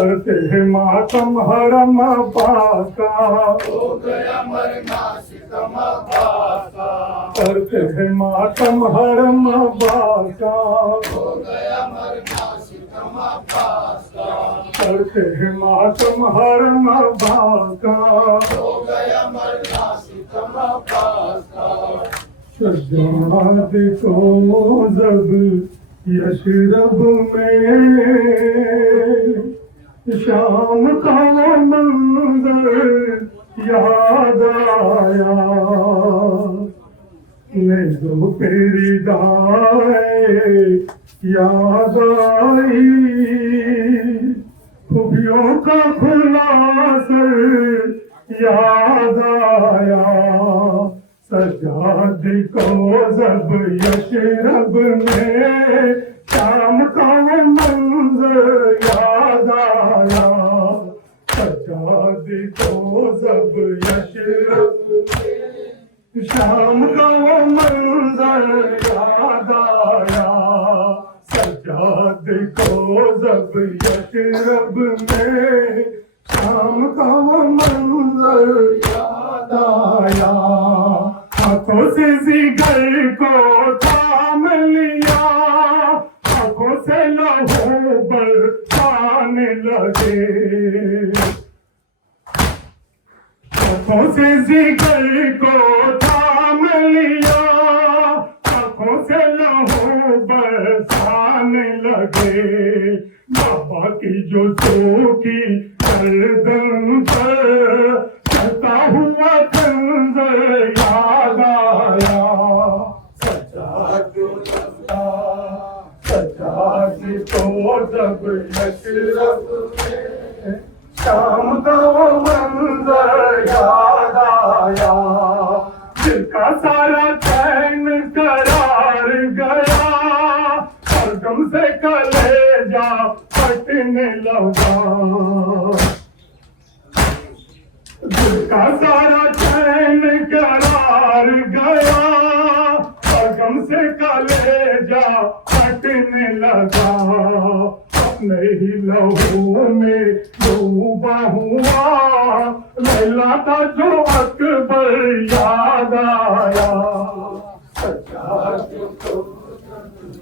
करते हैं मातम हरम पाका, हो गया मरना सितम बाका, करते हैं मातम हरम बाका, हो गया मरना सितम बाका, करते हैं मातम हरम बाका। हो गया मरना सितम बाका। सजाद को जब यशरब में शाम का वो मंजर याद आया, ने दो तेरी गाय याद आई, खूबियों का खुलासर याद आया। सजाद को जब यशरब में शाम का वो मंजर याद आया, सजाद को जब यशरब में शाम का वो मंजर याद आया, सजाद को जब यशरब में शाम का वो मंजर याद आया। हाथों से जिगर को थाम लिया, आंखों से लहू बरसाने लगे, आंखों से जिगर को थाम लिया, आंखों से लहू बरसाने लगे। बाबा की जो सूखी गर्दन पर चलता हुआ खंजर याद आया, सजाद को जब यशरब में शाम का वो मंजर याद आया, दिल का सारा चैन करार गया, सरगम से कलेजा फटने लगा, दिल का सारा चैन करार गया, सरगम से कलेजा फटने लगा। अपने ही लहू में डूबा हुआ लैला था जो अकबर याद आया, सजाद को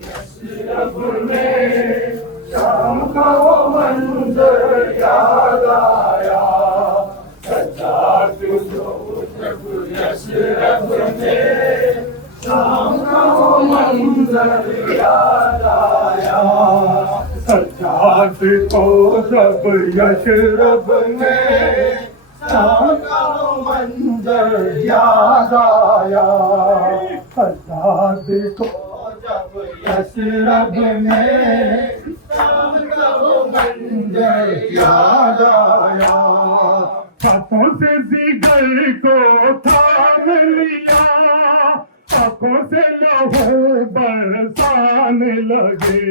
यशरब में शाम का वो मंजर याद आया, सजाद को जब यशरब में शाम का वो मंजर याद आया, सजाद को जब यशरब में शाम का वो मंजर याद आया, सजाद को जब यशरब में शाम का वो मंजर याद आया। हाथों से जिगर को थाम लिया, आंखों से लहू बरसाने लगे,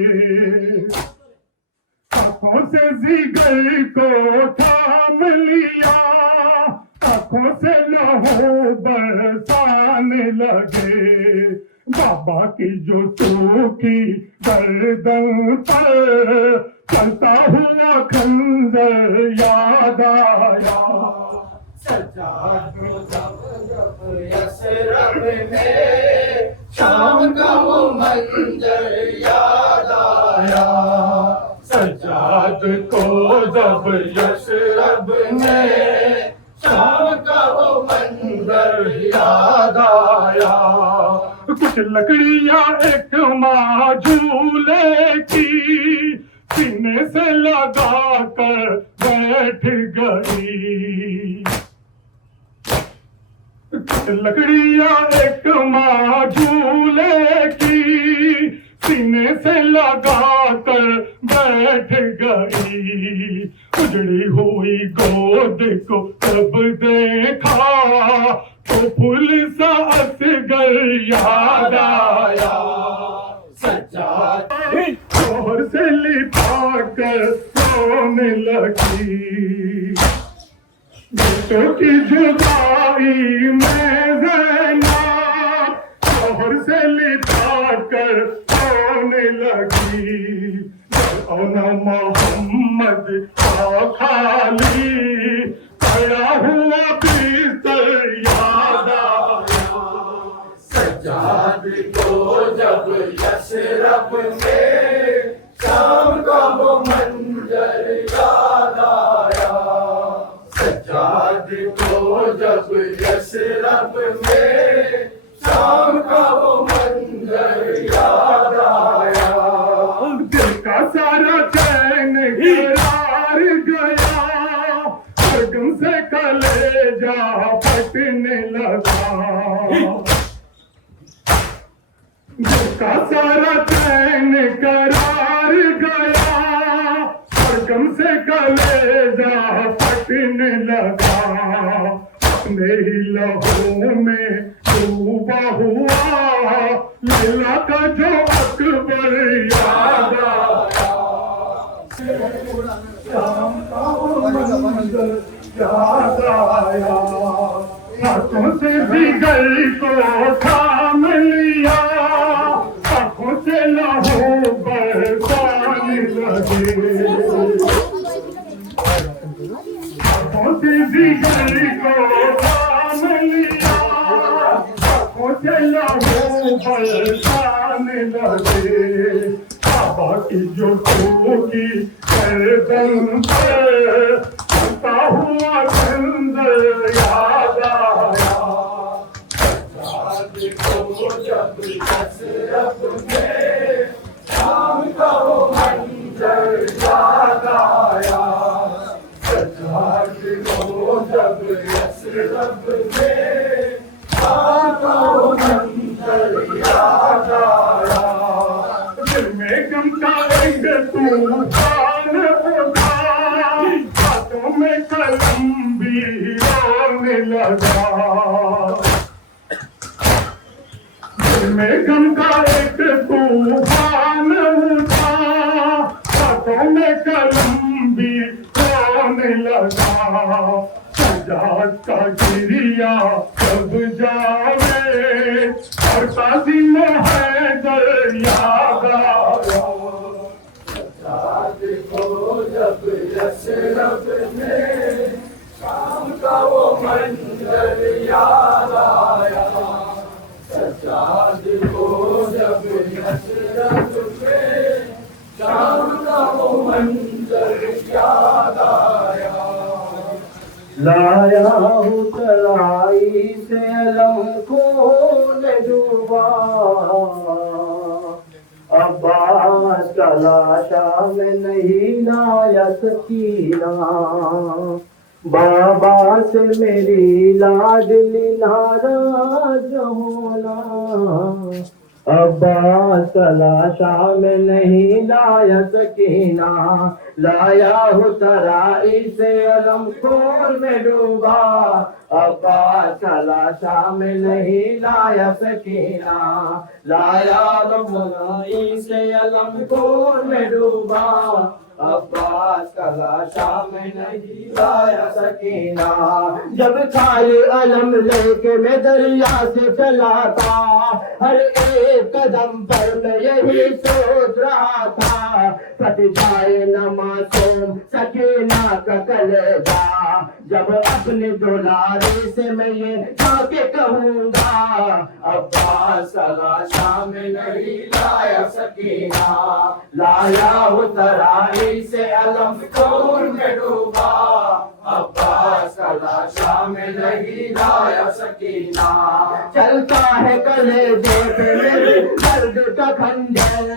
आंखों से जिगर को थाम लिया, आंखों से लहू बरसाने लगे। बाबा की जो सूखी गर्दन पर चलता हुआ खंजर याद आया, सजाद को जब यशरब में शाम का वो मंजर याद आया, सजाद को जब यशरब में शाम का वो मंजर याद आया। कुछ लकड़ियां एक माँ झूले की सीने से लगा कर बैठ गई, कुछ लकड़ियां एक माँ झूले की सीने से लगा कर बैठ गई। उजड़ी हुई गोद को जब देखा तो फूल सा असगर याद आया, सजाद जोर से लिपा कर रोने लगी। बेटों की जुदाई में ज़ैनब जोर से लिपा कर रोने लगी। मोहम्मद मोहम्मद का खाली पड़ा हुआ बिस्तर याद आया। सज्जाद को जब यशरफ में शाम का वो मंजर याद आया। सज्जाद को जब यशरफ में शाम का वो मंजर याद आया। दिल का सारा चैन करार गया, सरगम से कलेजा फटने लगा। दिल का सारा चैन करार गया, सरगम से कलेजा फटने लगा। अपने ही लहू में डूबा हुआ लैला का जो अकबर याद आया। शाम का वो मंजर याद आया। हाथों से जिगर को थाम लिया, आंखों से लहू बरसाने लगे। आंखों से जिगर को थाम लिया, आंखों से लहू बरसाने लगे। बाबा की जो होगी गर्दन पर बनता हुआ सुंदर याद आया। सज्जाद को जब यशरफ में शाम का वो मंजर याद आया। सज्जाद को जब यशरफ में शाम का वो मंजर याद आया। दिल में गम का एक तूफान उठा, हाथों में कलम भी रोने लगा। दिल में गम का एक तूफान उठा, हाथों में कलम भी रोने लगा। सजाद का गिरिया कब जावे, और काजी में हैदर याद आया। सज्जाद को जब यशरफ में शाम का वो मंजर याद आया। सज्जाद को जब यशरफ में शाम का वो मंजर याद आया। लाया हूँ तराई से अलम को न डूबा, अब्बास का लाशा में नहीं लाया सकीना। बाबा से मेरी लाडली नाराज होना, अब्बास का लाशा में नहीं लाया सकीना। लाया हूँ तराई से अलम खोर में डूबा, अब्बास का लाशा में नहीं लाया सकीना। लाया हूँ तराई से अलम खोर में डूबा, अब्बास का लाशा में नहीं लाया सकीना। जब खाली अलम लेके मैं दरिया से चला था, हर एक कदम पर मैं यही सोच रहा था, कट जाए न मासूम सकीना का कलेजा। जब अपने दुलारे से मैं ये जाके कहूँगा, अब्बास का लाशा में नहीं लाया सकीना। लाया हूँ तराई से अलम खोर में डूबा, अब्बास का लाशा में नहीं लाया सकीना। चलता है कलेजे पे मेरे दर्द का खंजर,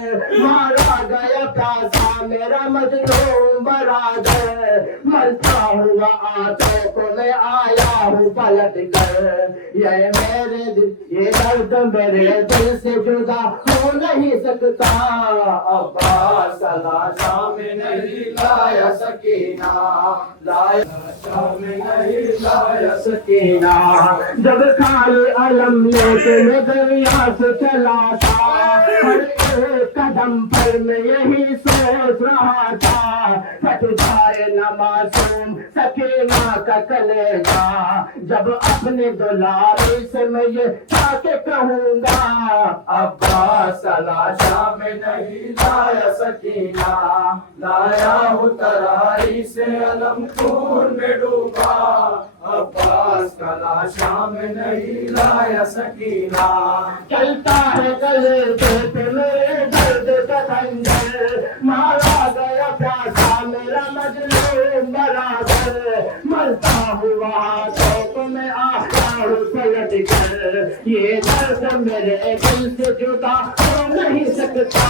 मारा गया प्यासा मेरा मजनून बरादर। मरता हुआ आंखों को मैं आया हूँ पलट कर, ये मेरे दिल ये दर्द मेरे दिल से जुदा हो नहीं सकता। अब्बास का लाशा में नहीं लाया सकीना, लाया लाशा में नहीं लाया सकीना। जब खाली अलम लेके मैं दरिया से चला था, हर एक कदम पर मैं यही सोच रहा था, फट जाए न मासूम सकीना का कलेजा। जब अपने दुलारे से मैं ये जाके कहूँगा, अब्बास का लाशा में नहीं लाया सकीना। लाया हूँ तराई से अलम खून में डूबा, अब्बास का लाशा में नहीं लाया सकीना। चलता है गले पे मेरे दर्द का खंजर, मारा गया प्यासा मेरा मजलूम बराबर, मरता हुआ तो मैं आता हूँ पलट कर, ये दर्द मेरे दिल से जुदा हो नहीं सकता।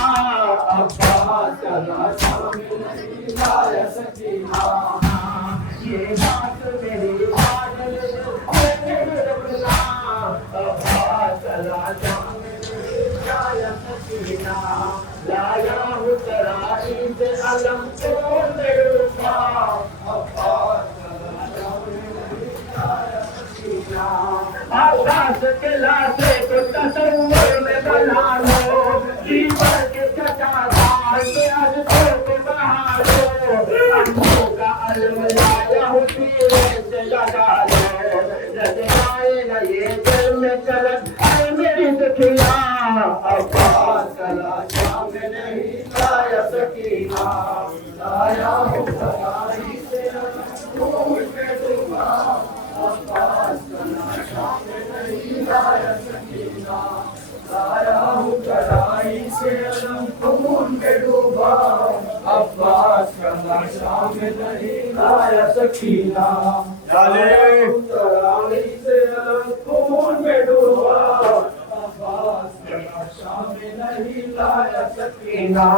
अब्बास का लाशा में नहीं लाया सकीना। ये बात मेरी आज मेरे रुकना, अब्बास का लाशा में नहीं लाया सकीना, लाया हूँ तराई से अलम को मेरूपा, अब्बास का लाशा में नहीं लाया सकीना। आकाश के लाशे को तस्वीर में बना लो, जीवन के चटादार के अजबों को बहा लो, अम्मों का अलम लाया हूँ तीरे से लगा लो, रजवाए न ये दिल में चलत ऐ मेरी दुखिया, अब्बास का लाशा में नहीं लाया सकीना। लाया हूँ तराई से खून में डूबा, अब्बास का लाशा में नहीं लाया सकीना। लाया हूँ तराई से अलम खून में डूबा, अब्बास का लाशा में नहीं लाया सकीना। लाया हूँ तराई से अलम खून में डूबा, अब्बास का लाशा में नहीं लाया सकीना।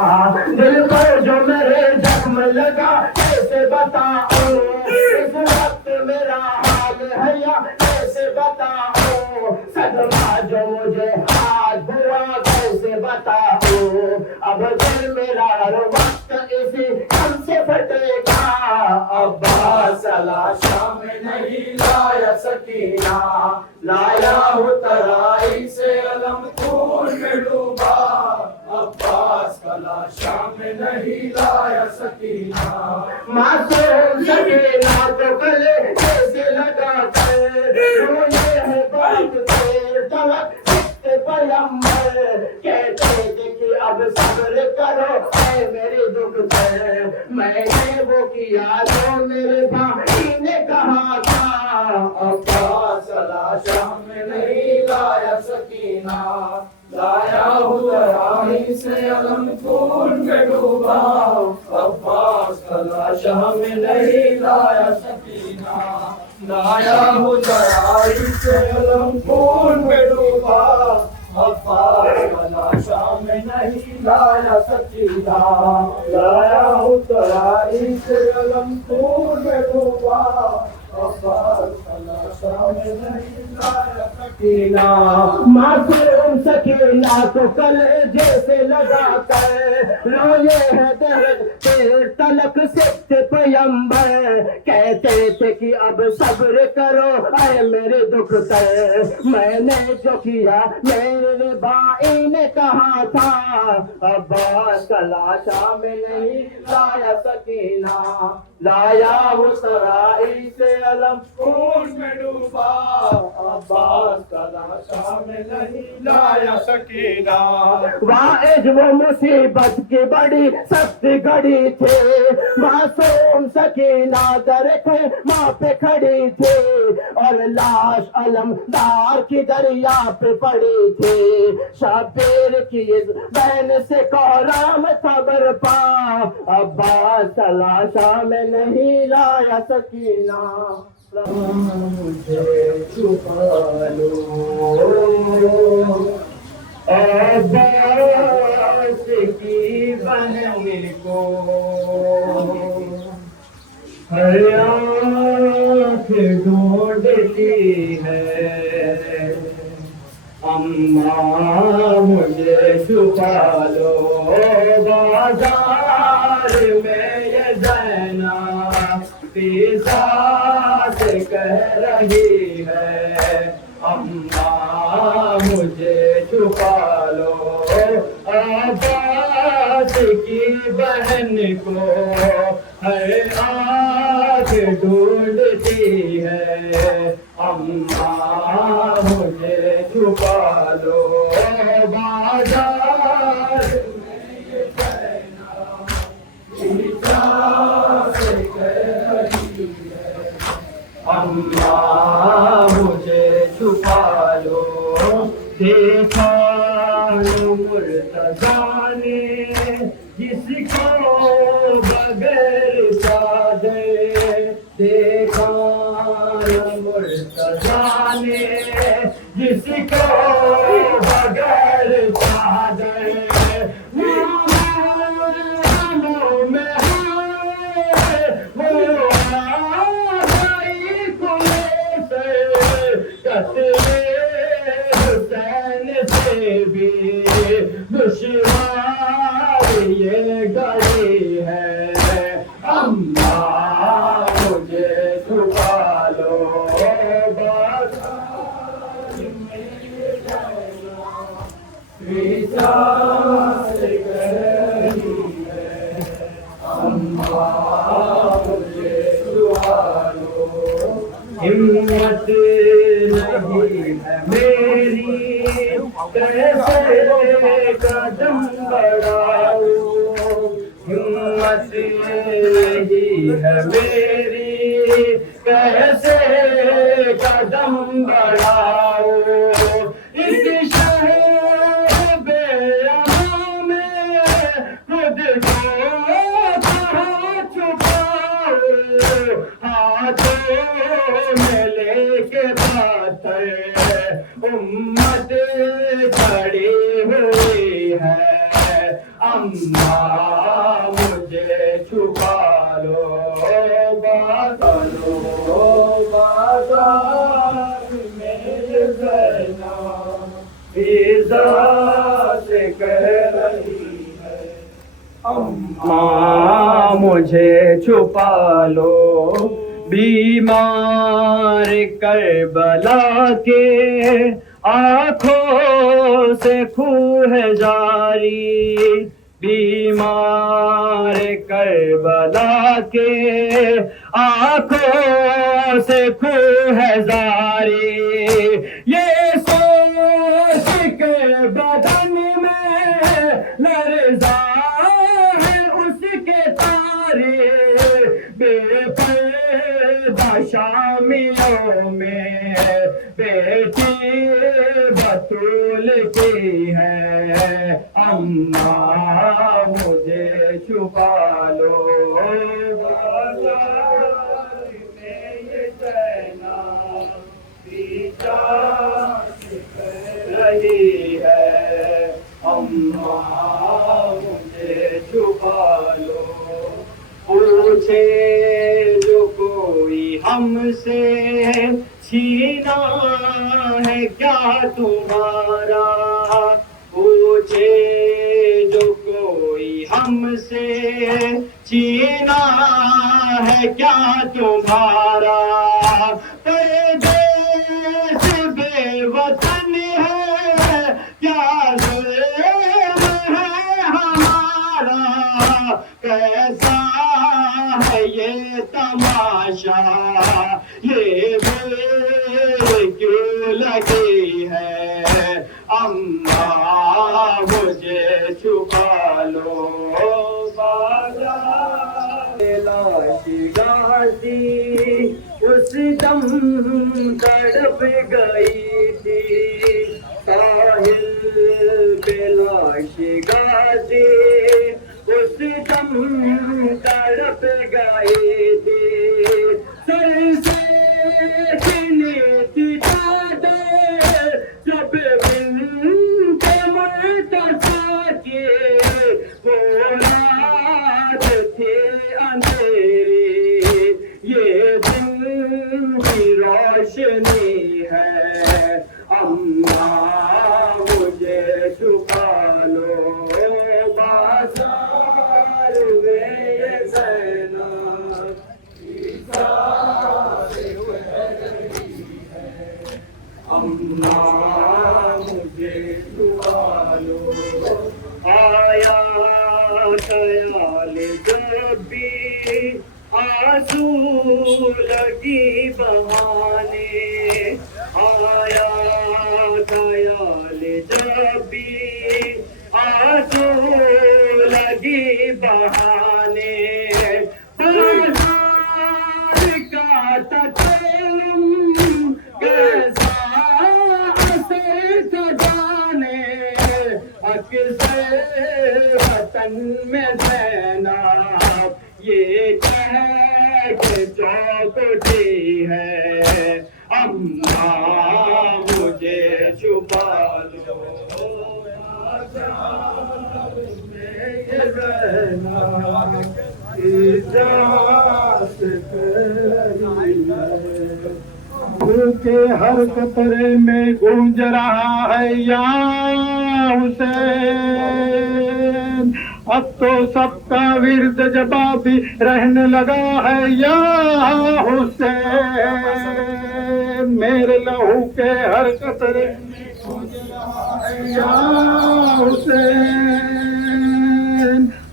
दिल पर जो मेरे जख्म लगा कैसे बताऊं, इस वक्त मेरा हाल है या कैसे बताऊं, सदमा जो मुझे हाथ हुआ कैसे बताऊं, अब दिल मेरा हर वक्त इसी गम से फटेगा, अब्बास का लाशा में नहीं लाया सकीना। लाया हूँ तराई से अलम खून में डूबा, अब्बास का लाशा में नहीं लाया सकीना। मासूम सकीना तो गले कैसे लगा कर, रोए है बात से तलक सिक्के पैगंबर, कहते थे कि अब सब्र करो ऐ मेरे दुख पर, मैंने वो किया जो मेरे भाई ने कहा था, अब्बास का लाशा में नहीं लाया सकीना। लाया हूँ तराई से अलम खून में डूबा, अब्बास का लाशा में नहीं लाया सकीना। लाया हूँ तराई से अलम खून में डूबा, अब्बास का लाशा में नहीं लाया सकीना। लाया हूँ तराई से अलम खून में डूबा, अब्बास का लाशा में नहीं लाया सकीना। मासूम सकीना तो कल जैसे लगा कर, रोए है दर्द तेरे तलक सिक्के पैगंबर, कहते थे कि अब सब्र करो ऐ मेरे दुख पर, मैंने जो किया मेरे भाई ने कहा था, अब्बास का लाशा में नहीं लाया सकीना, लाया हूँ तराई से अलम खून में डूबा, अब्बास का लाशा में नहीं लाया सकीना। वाइज वो मुसीबत की बड़ी सख्त घड़ी थे, मासूम सकीना दर के माँ पे खड़ी थी, और लाश अलमदार की दरिया पे पड़ी थी, शबीर की इस बहन से कोहराम खबर पा, अब्बास का लाशा में नहीं लाया सकीना, मुझे छुपा लो अब्बास की बहन को, हर आँख ढूंढती है, अम्मा मुझे छुपा लो बाजार में, ये ज़ैना साथ कह रही है, अम्मा मुझे छुपा लो अब्बास की बहन को, हर आँख ढूंढती है, अम्मा मुझे छुपा लो बाजार में, ये कहना ये गली है। अम्मा मुझे छुपा लो बाजार में विचार गली है। अम्मा मुझे छुपा लो। हिम्मत नहीं है मेरी कैसे कदम बढ़ाऊं। हिम्मत नहीं है मेरी कैसे कदम बढ़ाऊं। इस शहर बेअमान में खुद को कहाँ छुपाऊं। हाथों में लेके पाथर उम्मत खड़ी हुई है। अम्मा मुझे छुपा लो बाजार में ज़ैनब फिज़ा से कह रही है। अम्मा मुझे छुपा लो बीमार करबला के आँखों से खूह जारी। बीमार करबला के आँखों से खूह जारी। ये सोच के बदन में लर्ज़ा है उसके तारे। बेपर्दा शामियों में बेटी बतूल की है। अम्मा मुझे छुपा लो बाजार में ये ज़ैनब विचार कर रही है। अम्मा मुझे छुपा लो। पूछे जो कोई हमसे छीना है क्या तुम्हारा। पूछे जो कोई हमसे छीना है क्या तुम्हारा। परदेश बेवतन है क्या जुल्म है हमारा। कैसा है ये तमाशा ये क्यों लगी है। अम्मा मुझे छुपा लो बाजार। लाश गाती उस दम तड़प गई थी। साहिल पे लाश गाती उस दम तड़प गई थी। सर से छीनी चादर जब बिनते मुर्तज़ा के। वो रात थी अंधेरी ये दिन की रोशनी है। अम्मा मुझे छुपा लो बाजार में ये ज़ैनब फिज़ा से कह रही है। अम्मा मुझे छुपा लो। आया ख्याल जब भी आंसू लगी बहाने। आया ख्याल जब भी आंसू लगी बहाने। बाजार का तकल्लुम कैसा असर था जाने। अक्सर वतन में ज़ैनब ये कह के चौकटी है। अम्मा मुझे छुपा लो बाजार में ये ज़ैनब इजाज़त करी है। के हर कतरे में गूंज रहा है या हुसैन। अब तो सबका विरद जवाबी रहने लगा है या हुसैन, मेरे लहू के हर कतरे या हुसैन।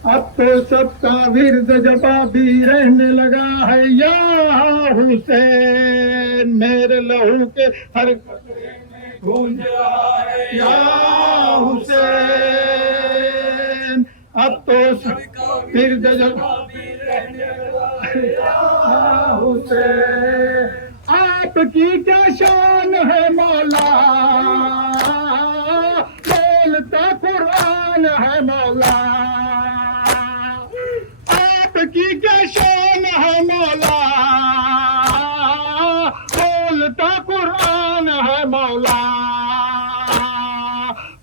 अब तो सबका विरद जवाबी रहने लगा है या हुसैन, मेरे लहू के हर कतरे में गूंज रहा है या हुसैन। अब तो विरद जवाबी रहने लगा है या हुसैन। आपकी क्या शान है मौला, बोलता कुरान है मौला। आपकी क्या शान है मौला, बोलता कुरान है मौला।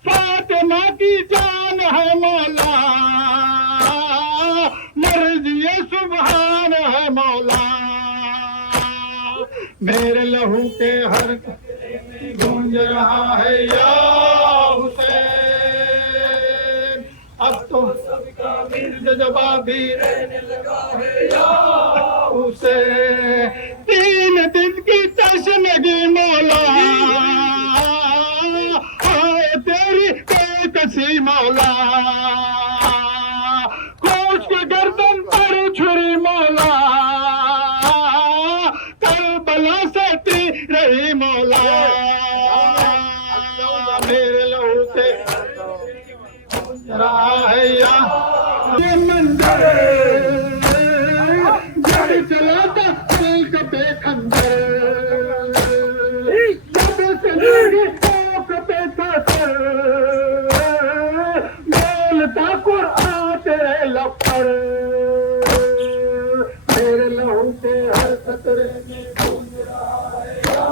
फातिमा की जान है मौला, मर्ज़िए सुभान है मौला। मेरे लहू के हर कतरे में गूंज रहा है या हुसैन। अब तो सबका विरद जवाबी रहने लगा है या हुसैन। 3 दिन की तशनगी मौला, आए तेरी बेकसी मौला। कोच के गर्दन पर छुरी मौला, करबला से रही मौला। मेरे लहू से रहा है या ये मंदिर जब चला था दिल पे खंजर, जब से लगी आँख पे पत्थर, बोलता कुरान तेरे लब पर। मेरे लहू के हर कतरे में गूंज रहा है या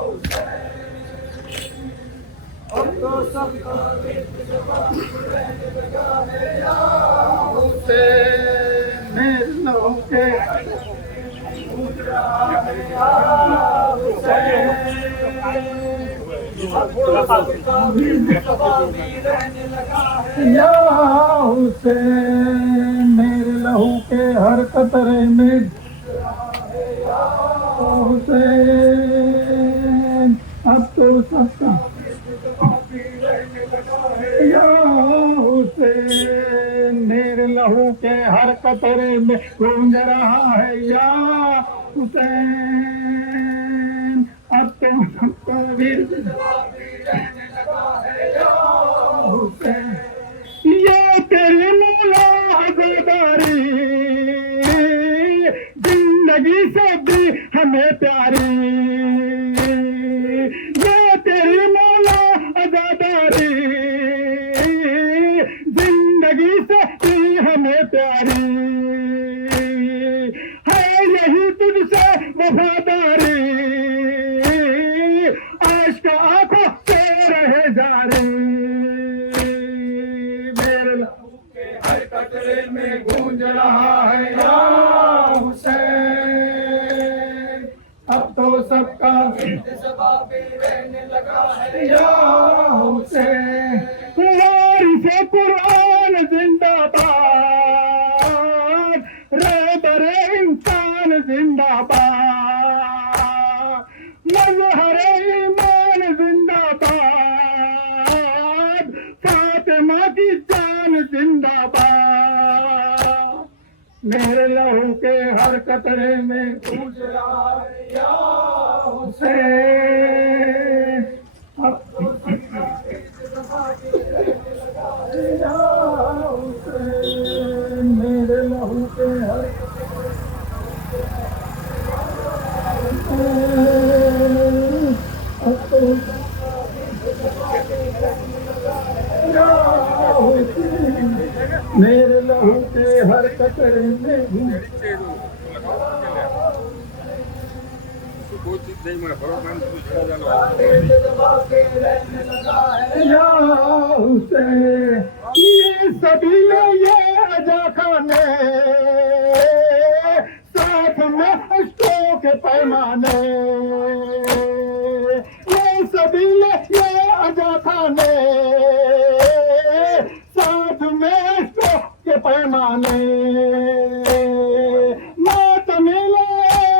हुसैन। अब तो सबका विरद जवाबी रहने लगा है या हुसैन, मेरे लहू के हर कतरे में गूंज रहा है या हुसैन। अब तो सबका विरद जवाबी रहने लगा है या हुसैन, मेरे लहू के हर कतरे में हुसैन। अब तो सबका या हुसैन, मेरे लहू के हर कतरे में गूंज रहा है या हुसैन। अब तो सबका विरद जवाबी रहने लगा है या हुसैन। ये तेरी मौला हज़ारी, जिंदगी से भी हमें प्यारी। ये तेरी मौला अज़ादारी, जिंदगी से भी हमें प्यारी। है यही तुझसे वफादारी, आशिक़ आँखों से रहे जारी। मेरे लहू के हर कतरे में गूंज रहा है या हुसैन। अब तो सबका विरद जवाबी रहने लगा है या हुसैन। वारिसे कुरान जिंदाबाद, रहबरे इंसान जिंदाबाद, मज़हरे ईमान जिंदाबाद, फातिमा की जान जिंदाबाद। मेरे लहू के हर कतरे में गूंज रहा है या हुसैन। अब तो सबका विरद जवाबी रहने लगा है या हुसैन, मेरे लहू के हर अब तो सबका विरद जवाबी रहने लगा है या हुसैन, मेरे लहू के हर कतरे में या हुसैन। ये सभी ये अजा खाने, साथ में अश्कों के पैमाने। ये सभी ये अजा खाने, साथ में अश्कों पैमाने मौत मिले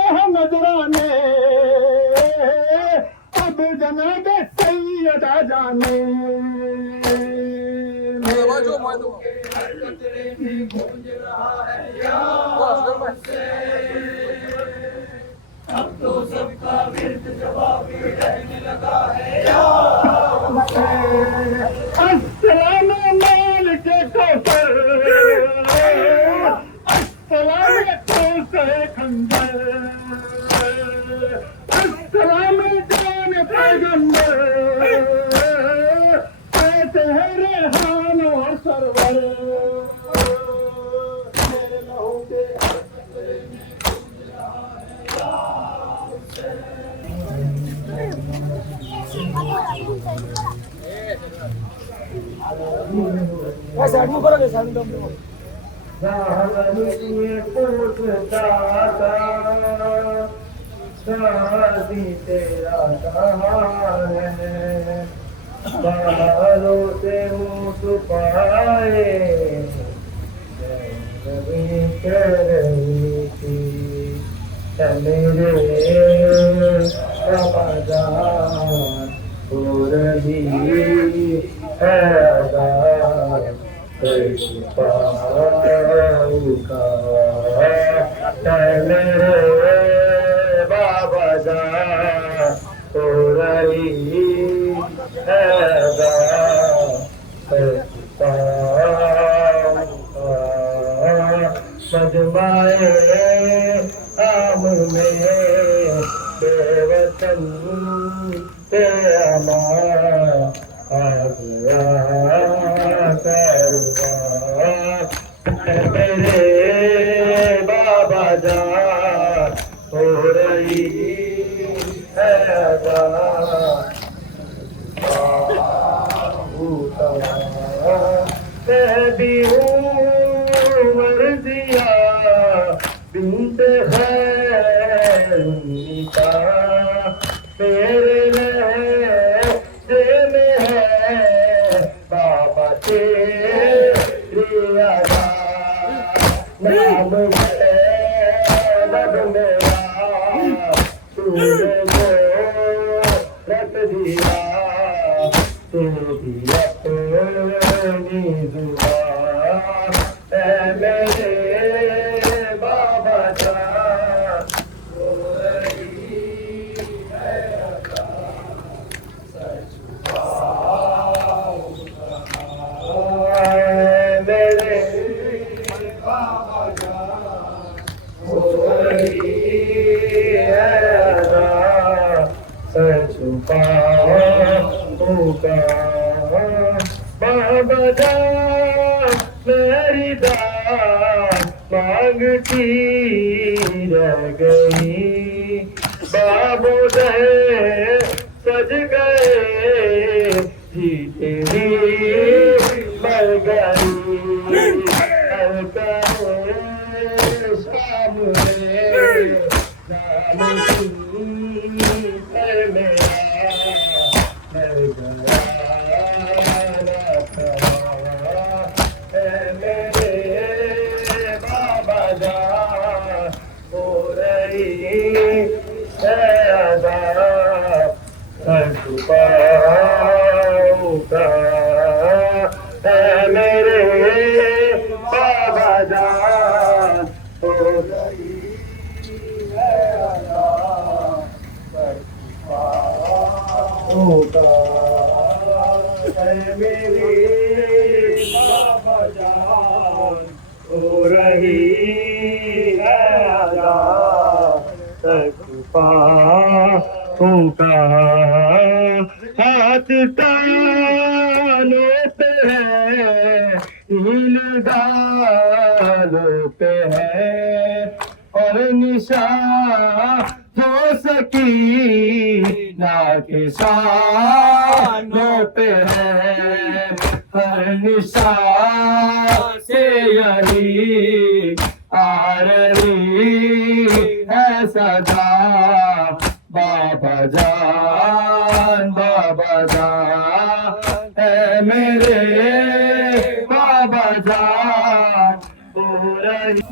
हम नजराने अब जनाब सैयदा जाने गूंज रहा है यार से अब तो सबका विर्द जवाबी रहने लगा है यार से अस्सलाम मालिक कौसर अस्सलाम कौसर खंजर अस्सलाम जान पैगंबर कहते हैं रेहान और सरवर मेरे लहू के शादी तेरा कहाँ है बालों से मुँह छुपाए कभी कह रही थी मेरे रमजान हो रही है मेरे बाबा जान हो रही है मजमाए आम में बेवतन पे अमां आ गया मेरे बाबा जान हो रही है दी मर्जिया बिंत है मेरे में है बाबा तेरी अदा नाम लब मेरा तूने जो रख दिया तेरी अपनी दुआ है मेरे बाबा जान हो रही है मेरे बाबा जान हो रही है छुपा होगा बाबा जान मेरी दान मांगती रह गई बाबू दे सज गए जीते ही मर गई शाम में नाम मेरे बाबा जान हो रही है अदा छुपाऊंगा मेरे बाबा जान हो रही है अदा होगा मेरी बाबा जान हो रही है अदा होगा हाथ तालों पे है नील डालों पे है और निशान जो सकी ना के शानों पे है हर निशान से यही आ रही है सदा बाबा जान है मेरे बाबा जान हो रही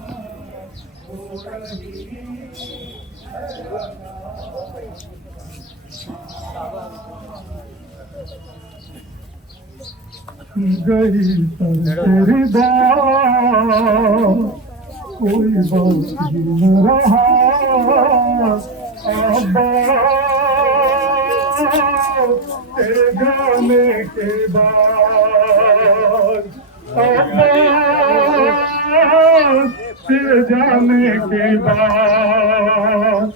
गई तेरी बात कोई बात न रहा तेरे जाने के बाद तेरे जाने के बाद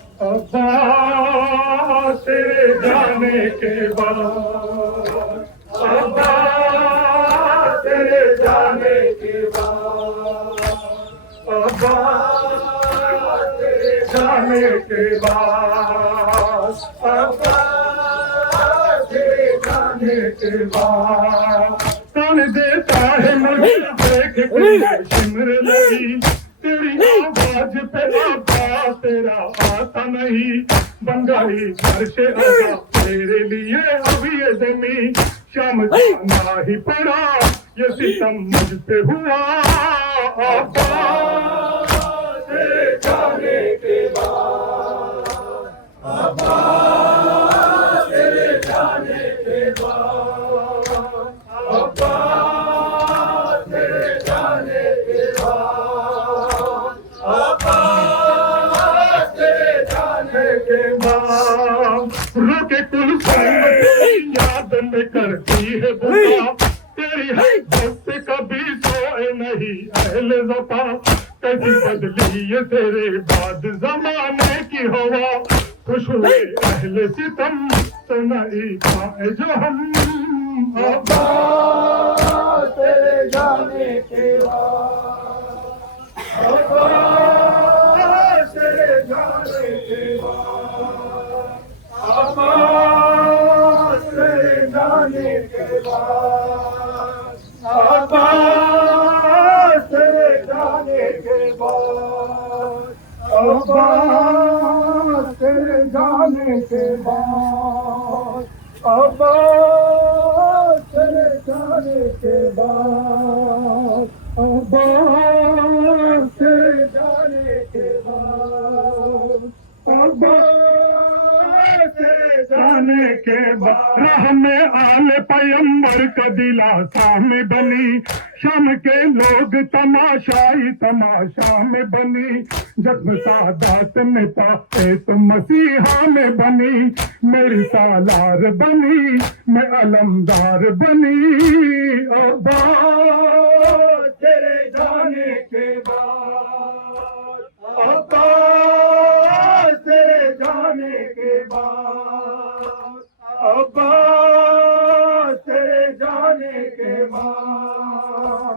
तेरे जाने के बाद तेरे जाने के बाद तेरे जाने के बाद तेरे जाने के बाद कौन देता है मुझे देख सिमर लगी तेरी आवाज पे आता तेरा आता नहीं बंगाली घर से आया तेरे लिए अब ये जमी शाम जाना ही पड़ा ये सितम मुझ पे हुआ तेरे जाने के बाद तेरे जाने के बाद तेरे जाने के बाद तेरे जाने के बाद रोके कुल याद में करती है बुआ तेरी है दोस्त कभी सोए नहीं अहले ज़फ़ा कैसी बदली ये तेरे बाद जमाने की हवा खुश हुए अहले सितम सुनाई पाए जो हम तेरे जाने के बाद तेरे जाने के बाद तेरे जाने के बाद तेरे जाने के बाद तेरे जाने के बाद तेरे जाने के बाद तेरे जाने के बाद तेरे जाने के बाद राह में आले पैगंबर का दिलासा में बनी शाम के लोग तमाशाई तमाशा में बनी जख्म सादात में पाए तो मसीहा में बनी मेरी सालार बनी मैं अलमदार बनी अब्बास तेरे जाने के बाद अब्बास तेरे जाने के बाद अब्बास तेरे जाने के बाद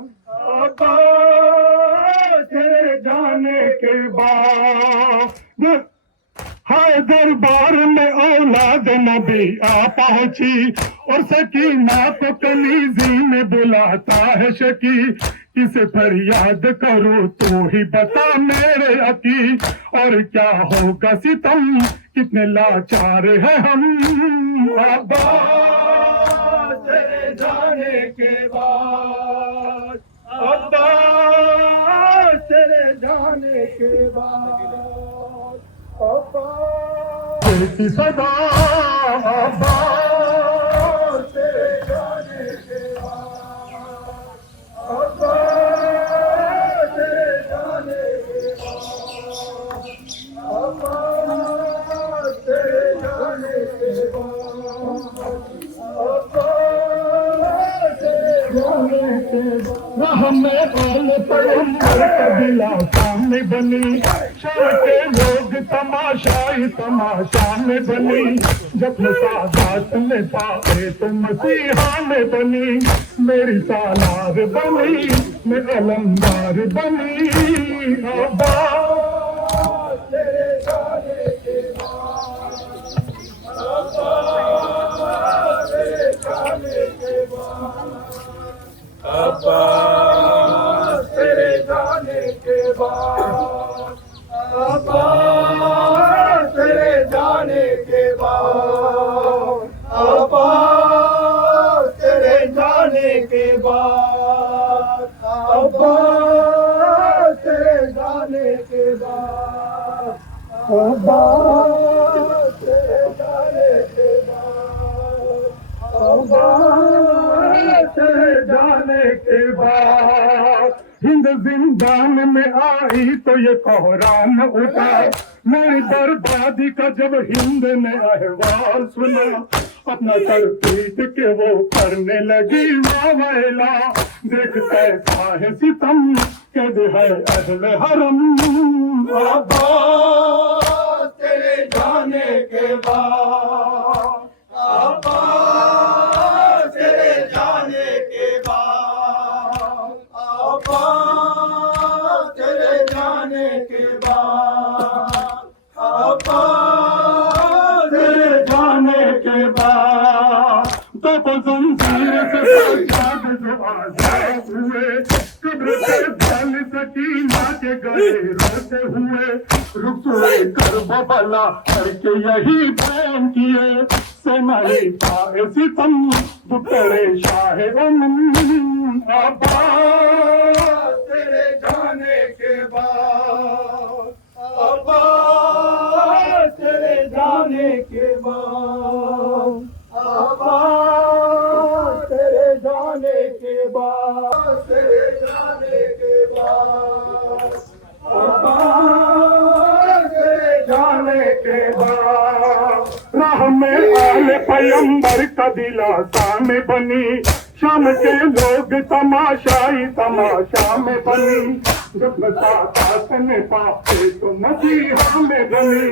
अब्बास तेरे जाने के बाद हाय दरबार में औलाद नबी आ पहुंची और सकीना को कलीजी में बुलाता है शकी किसे फरियाद करूं तू ही बता मेरे अकी और क्या होगा सितम कितने लाचार है हम अब्बास तेरे जाने के बाद अब्बास तेरे जाने के बाद अब्बास की सदा अब्बास तेरे जाने के बाद अब्बास तेरे जाने के बाद अब्बास तेरे जाने के बाद अब्बास तेरे जाने के बाद राह में आले पैगंबर का दिलासा में बनी शाम के लोग तमाशाई तमाशा में बनी जब सादात में पाए तो मसीहा में बनी मेरी सालार बनी मैं अलमदार बनी अब्बास तेरे जाने के बाद अब्बास तेरे जाने के बाद अब्बास तेरे जाने के बाद अब्बास तेरे जाने के बाद अब्बास तेरे जाने के बाद अब्बास अब्बास तेरे जाने के बाद, अब्बास तेरे जाने के बाद हिंद जिंदान में आई तो ये कोहराम उठा। मेरी बर्बादी का जब हिंद ने अहवाल सुना, अपना सर पीट के वो करने लगी वावैला। देख कैसा है सितम कद है अहले हरम। अब्बास तेरे जाने के बाद, अब्बास तेरे जाने के बाद, अब्बास तेरे जाने के बाद, अब्बास तेरे जाने के बाद तो जंजीर से सजाद जो आजाद हुए, कब्र पे ढल सकीना के गए रोते हुए। रुसवे करबला करके यही बयान किए, सेनाई पाए सितम दुखड़े शाह उमम। अब्बास तेरे जाने के बाद, अब्बास तेरे जाने के बाद, अब्बास तेरे जाने के बाद, तेरे जाने के बाद, अब्बास तेरे जाने के बाद राह में आले पैगंबर का दिलासा में बनी, शाम के लोग तमाशाई तमाशा में बनी। जब साथ ने पापे तो मसीहा में बनी,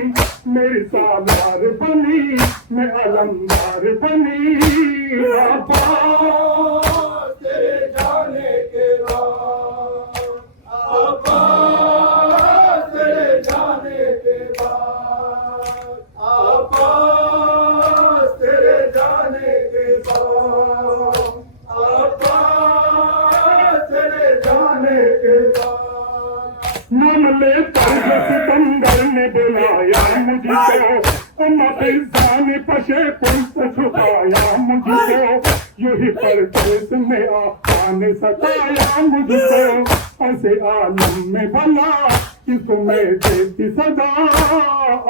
मेरी सालार बनी मैं अलमदार बनी। अब्बास तेरे जाने के बाद, अब्बास तेरे जाने के बाद, अब्बास तेरे जाने के बाद, अब्बास तेरे जाने के बाद। मामले पर सिकंदर ने बुलाया मुझको, अम्मा ने पशे पुलिस छुपाया मुझको। यूही परदेश में आने सताया मुझको, ऐसे आलम में भला किसको मैं देती सदा।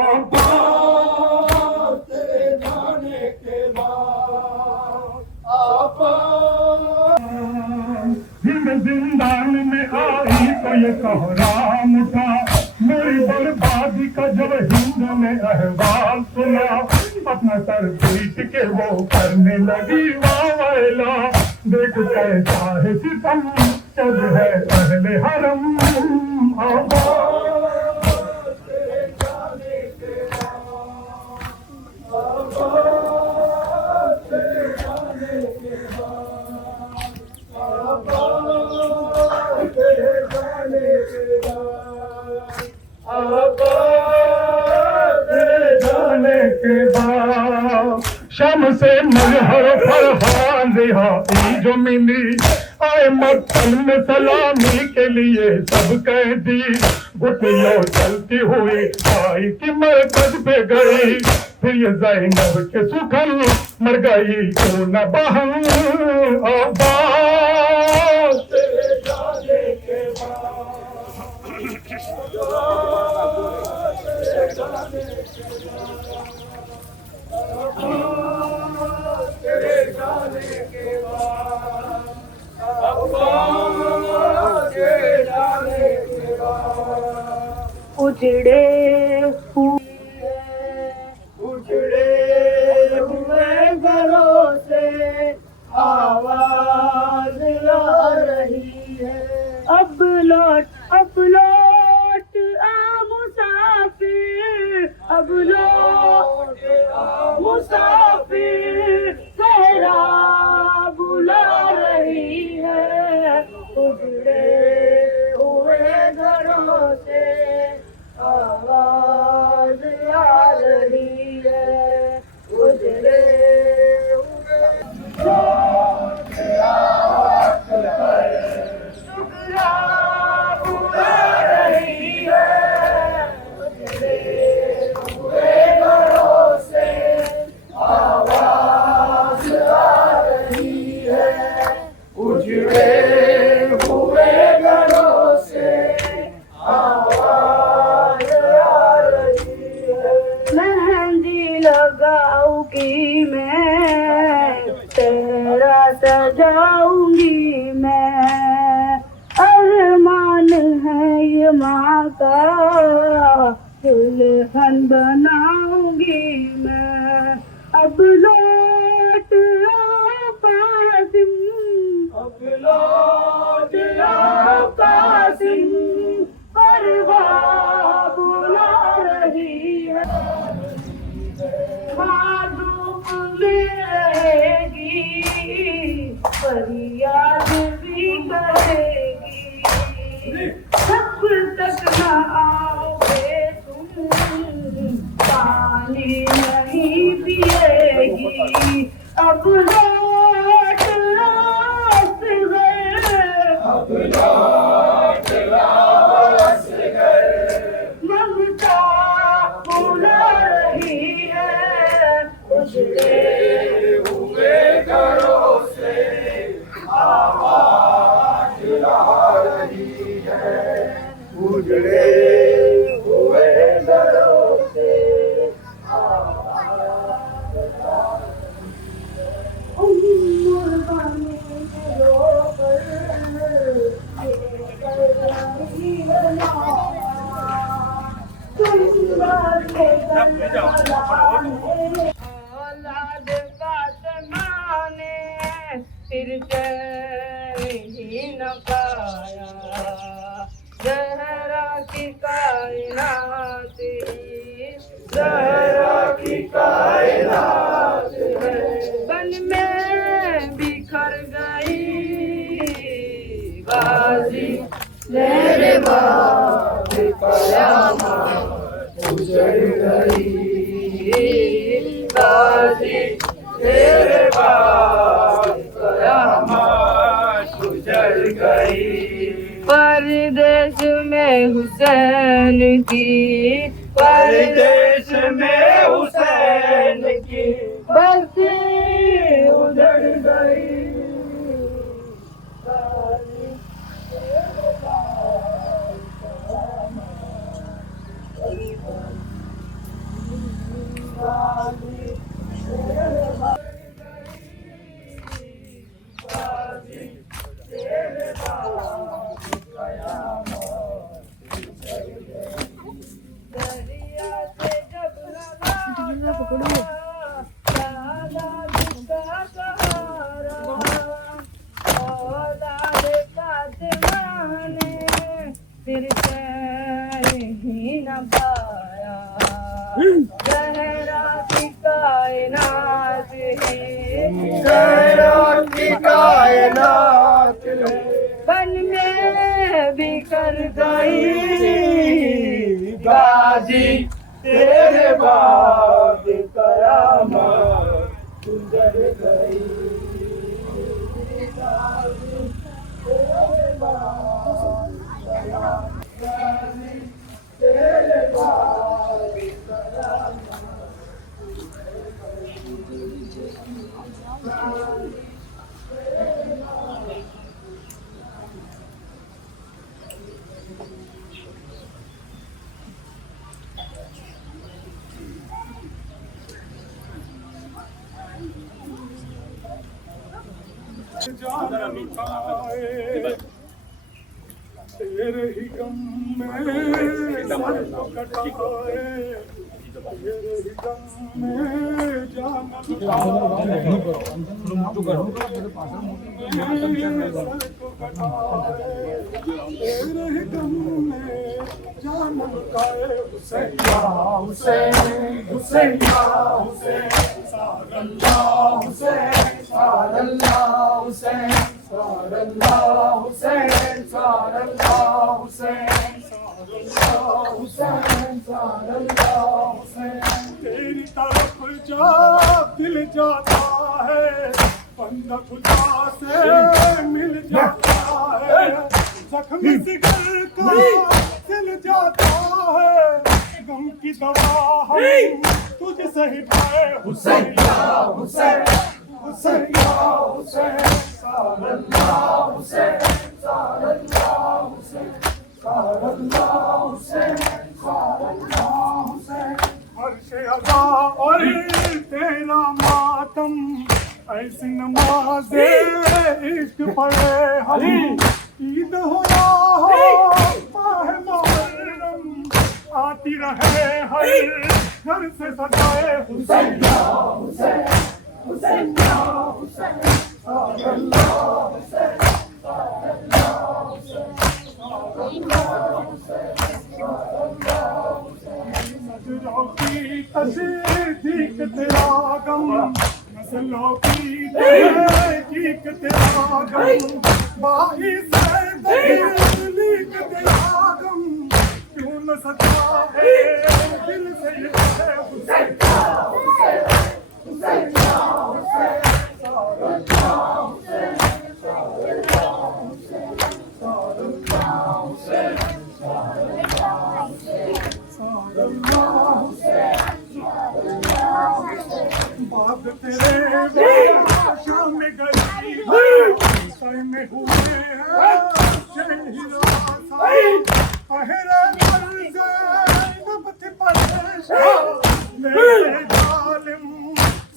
अब्बास तेरे जाने के बाद, अब्बास हिंद जिंदान में आई तो ये कोहराम उठा। मेरी बर्बादी का जब हिंद ने अहवाल सुना, अपना सर पीट के वो करने लगी वावैला। देख कैसा है सितम कद है अहले हरम। अब्बास तेरे जाने के बाद, अब्बास तेरे जाने के बाद, अब्बास तेरे जाने के बाद, अब्बास तेरे जाने के बाद शाम से मजहर फरहान रिहाई जो मिली, आए मक्तल में सलामी के लिए सब कैदी। गुटियों चलती हुई आई कि मरकज पे गई, फिर ये ज़ैनब के सुखल मर गई क्यों न बहन। अब्बास तेरे जाने के बाद, तेरे जाने के बाद, तेरे जाने के बाद, अब्बास तेरे जाने के बाद। उजड़े उजड़े हुए घरों से आवाज आ रही है। अब लौट आ मुसाफिर, अब लौट आ मुसाफिर, सहरा बुला रही है। उजड़े हुए घरों से आवाज आ रही है। उजड़े शुक्रा बुला रही है। उजड़े हुए घरों से आवाज है ये माँ का दुल्हन बनाऊंगी मैं। अब लौट आओ कासिम, अब लौट आओ कासिम, परवाह बुला रही है। मालूम में रहेगी, फरियाद भी करेगी। जब तक न आओगे तुम, पानी नहीं पिएगी। अब लौट आओ असगर, अब लौट आओ असगर, ममता बुला रही है। उजड़े हुए घरों से आवाज आ रही है, उजड़े हुए घरों से उम्र बने रोकर ये बना, औलाद का जमाने फिर चैन ही न पाया। ज़हरा की कायनात ही, ज़हरा की कायनात है, बन में बिखर गई गाजी मेरे बाप कयामत उजड़ गई, गाजी तेरे बाप कयामत उजड़ गई। परदेश में हुसैन की, परदेश में हुसैन की बस्ती उजड़ गई। दरिया से जब लगा का सहारा, औलाद का जमाने फिर चैन ही न पाया। ज़हरा की कायनात है, ज़हरा की कायनात है, बन में बिखर गई गाजी तेरे बाद कयामत उजड़ गई। जान लुटाए तेरे ही गम में सर को कटाए, तेरे ही गम में जान लुटाए, सर को कटाए, तेरे ही गम में जान लुटाए। हुसैन या हुसैन, हुसैन या हुसैन, सारल्लाह हुसैन, सारल्लाह हुसैन, सारल्लाह हुसैन, सारल्लाह हुसैन, सारल्लाह हुसैन, सारल्लाह हुसैन। तेरी तरफ जा दिल जाता है, बंदा खुदा से मिल जाता है, जख्म जिगर का दिल जाता है, गम की दवा हम तुझसे ही पाए। हुसैन या हुसैन, हुसैन या हुसैन, सारल्लाह हुसैन, सारल्लाह हुसैन, सारल्लाह हुसैन, सारल्लाह हुसैन। अर्शे अज़ा और तेरा मातम, ऐसी नमाज़े इश्क पढ़े हम, ईद हो या हो हर घर से सदाए हुसैन नजरों की तस्दीक तेरा गम, नस्लों की तहकीक तेरा गम, बाईस तकलीफ तेरा गम, क्यों न सता है दिल से ये हुसैन बात तेरे शाम में गई सर में हुए हैं पहरे नब थे परेशान मेरे जालिम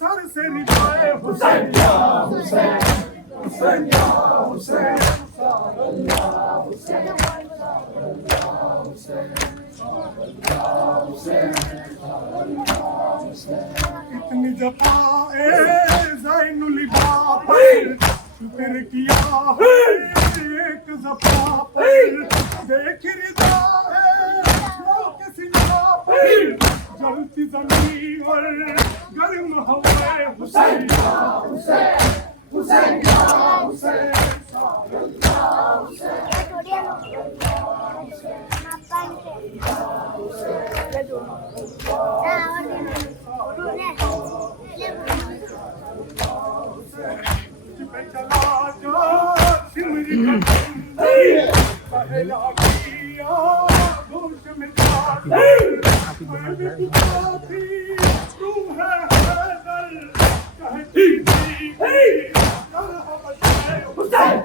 सर से निभाए हुसैन हुसैन इतनी जफाए ज़ैनुल पर शुक्र किया है एक जफा पर, देख रिदा है के सिना पर, जलती जमीन और गर्म हवाए हुसैन चला जा सिमरी पहला किया दोष में तू है हैदर कहती थी हुसैन